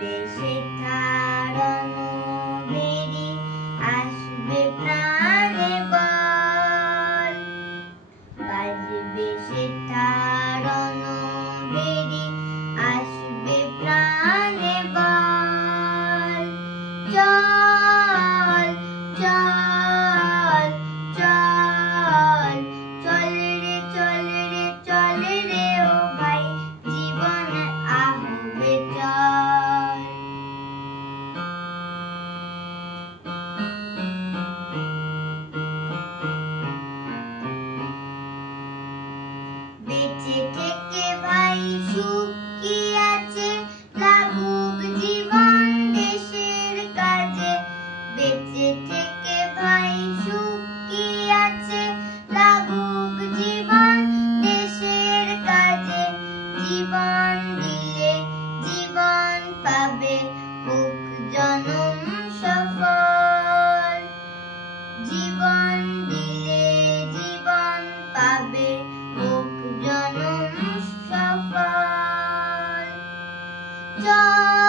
বেশে তাড়ানো বেরি আসবে প্রাণে বল বাজবে সে তাড়ানো বেরি আসবে প্রাণে বল চল চল চল চল রে চল রে চল রে ও ভাই জীবন আহবে চল বেঁচে থেকে ভাই সুখ কি আছে লাগুক জীবন দেশের কাজে বেঁচে থেকে ভাই সুখ কি আছে লাগুক জীবন দেশের কাজে জীবন দিলে জীবন পাবে হোক জনম সফল জীবন দিলে জীবন পাবে হোক জনম সফল চল